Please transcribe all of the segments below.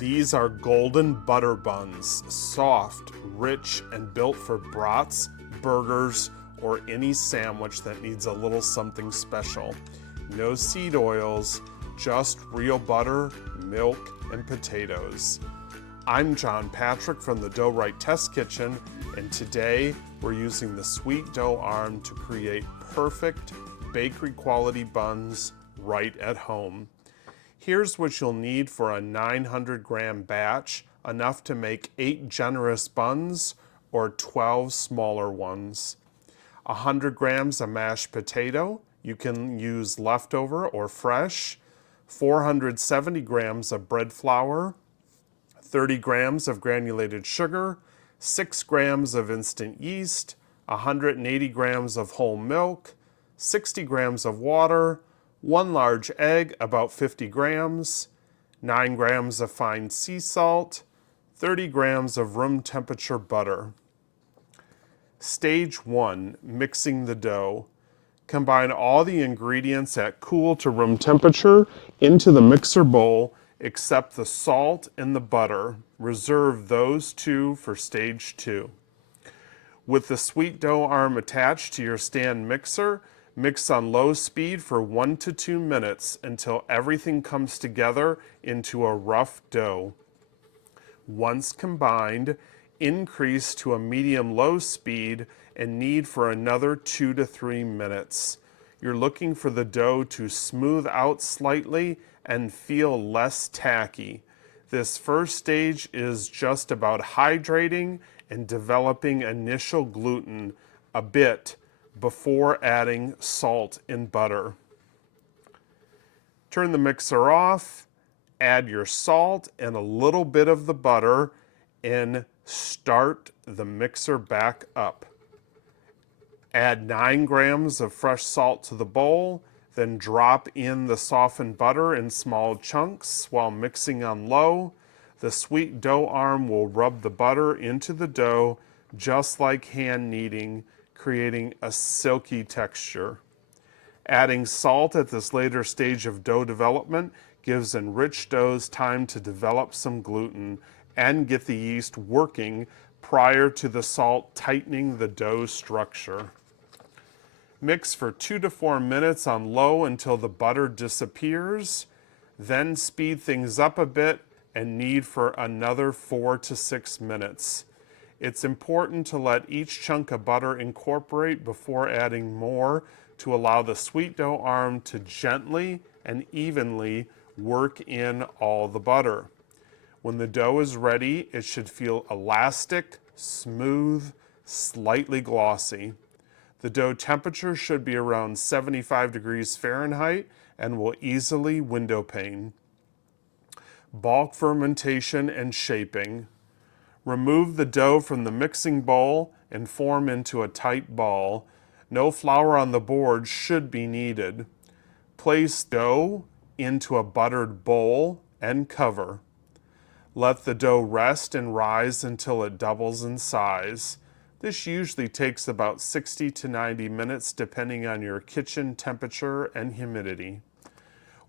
These are golden butter buns, soft, rich, and built for brats, burgers, or any sandwich that needs a little something special. No seed oils, just real butter, milk, and potatoes. I'm John Patrick from the Wright Test Kitchen, and today we're using the sweet dough arm to create perfect bakery quality buns right at home. Here's what you'll need for a 900 gram batch, enough to make 8 generous buns or 12 smaller ones. 100 grams of mashed potato, you can use leftover or fresh. 470 grams of bread flour, 30 grams of granulated sugar, 6 grams of instant yeast, 180 grams of whole milk, 60 grams of water, 1 large egg, about 50 grams, 9 grams of fine sea salt, 30 grams of room temperature butter. Stage 1, mixing the dough. Combine all the ingredients at cool to room temperature into the mixer bowl, except the salt and the butter. Reserve those two for stage 2. With the sweet dough arm attached to your stand mixer, mix on low speed for 1 to 2 minutes until everything comes together into a rough dough. Once combined, increase to a medium-low speed and knead for another 2 to 3 minutes. You're looking for the dough to smooth out slightly and feel less tacky. This first stage is just about hydrating and developing initial gluten a bit before adding salt and butter. Turn the mixer off, add your salt and a little bit of the butter, and start the mixer back up. Add 9 grams of fresh salt to the bowl, then drop in the softened butter in small chunks while mixing on low. The sweet dough arm will rub the butter into the dough just like hand kneading, creating a silky texture. Adding salt at this later stage of dough development gives enriched doughs time to develop some gluten and get the yeast working prior to the salt tightening the dough structure. Mix for 2 to 4 minutes on low until the butter disappears, then speed things up a bit and knead for another 4 to 6 minutes. It's important to let each chunk of butter incorporate before adding more to allow the sweet dough arm to gently and evenly work in all the butter. When the dough is ready, it should feel elastic, smooth, slightly glossy. The dough temperature should be around 75 degrees Fahrenheit and will easily window pane. Bulk fermentation and shaping. Remove the dough from the mixing bowl and form into a tight ball. No flour on the board should be needed. Place dough into a buttered bowl and cover. Let the dough rest and rise until it doubles in size. This usually takes about 60 to 90 minutes depending on your kitchen temperature and humidity.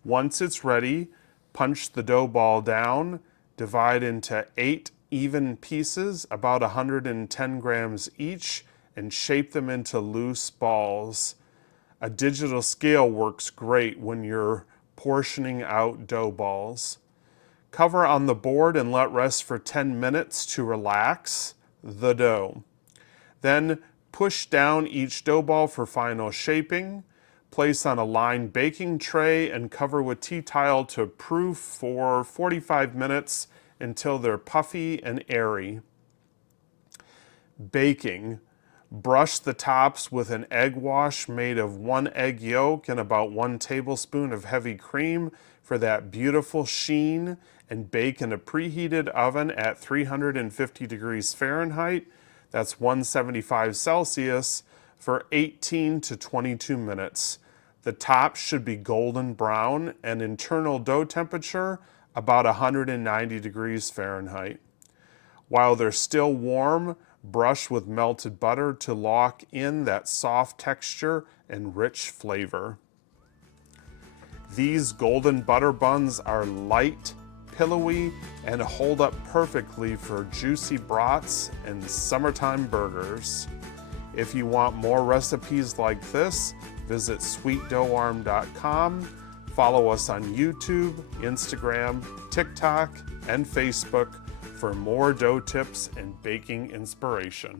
Once it's ready, punch the dough ball down, divide into 8 even pieces, about 110 grams each, and shape them into loose balls. A digital scale works great when you're portioning out dough balls. Cover on the board and let rest for 10 minutes to relax the dough. Then push down each dough ball for final shaping. Place on a lined baking tray and cover with tea towel to proof for 45 minutes until they're puffy and airy. Baking. Brush the tops with an egg wash made of 1 egg yolk and about 1 tablespoon of heavy cream for that beautiful sheen, and bake in a preheated oven at 350 degrees Fahrenheit, that's 175 Celsius, for 18 to 22 minutes. The top should be golden brown and internal dough temperature about 190 degrees Fahrenheit. While they're still warm, brush with melted butter to lock in that soft texture and rich flavor. These golden butter buns are light, pillowy and hold up perfectly for juicy brats and summertime burgers. If you want more recipes like this, visit sweetdoughwarm.com. Follow us on YouTube, Instagram, TikTok, and Facebook for more dough tips and baking inspiration.